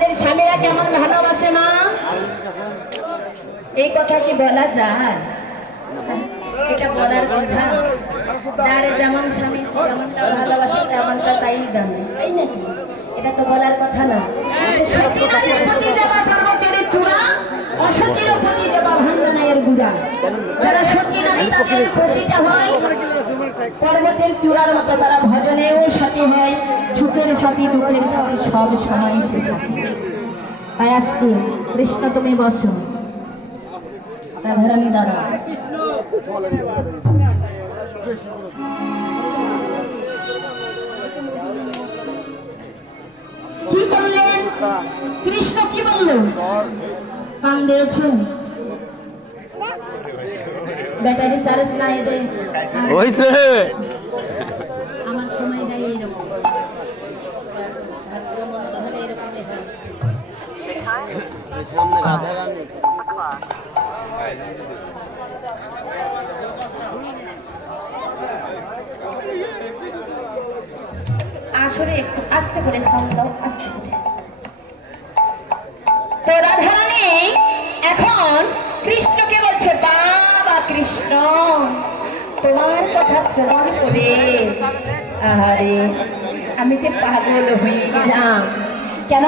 আমাদের স্বামীরা কেমন ভালোবাসে না, এই কথা কি বলা যায়? এটা বলার কথা? যার যেমন স্বামী যেমনটা ভালোবাসে তেমনটা তাই জানে, তাই নাকি? এটা তো বলার কথা না। সতী নারীর প্রতি দেবা পর্বতের চূড়া, অসতীর প্রতি দেবা ভাঙ্গনায়ের গুড়া। যারা সতী নারী তাদের প্রতিটা হয় পর্বতের চূড়ার মতো, তারা ভজনেও সতী হয়, সুখের সাথী দুঃখের সাথে সব সময় সে সাথী। তাই আজকে কৃষ্ণ তুমি বসো, রাধারানী দাঁড়া। কি করলেন? কৃষ্ণ কি বললেন? কান দিয়েছেন? ব্যাটারি চার্জ নাই রে। আমার সময় নাই এরকম। সামনে রাধারানী আসলে একটু আস্তে করে সাউন্ড দাও, আস্তে করে। তো রাধারানী এখন কৃষ্ণকে বলছে, বাবা কৃষ্ণ তোমার কথা শ্রবণ করে আহারে আমি যে পাগল হয়ে গেলাম। কেন?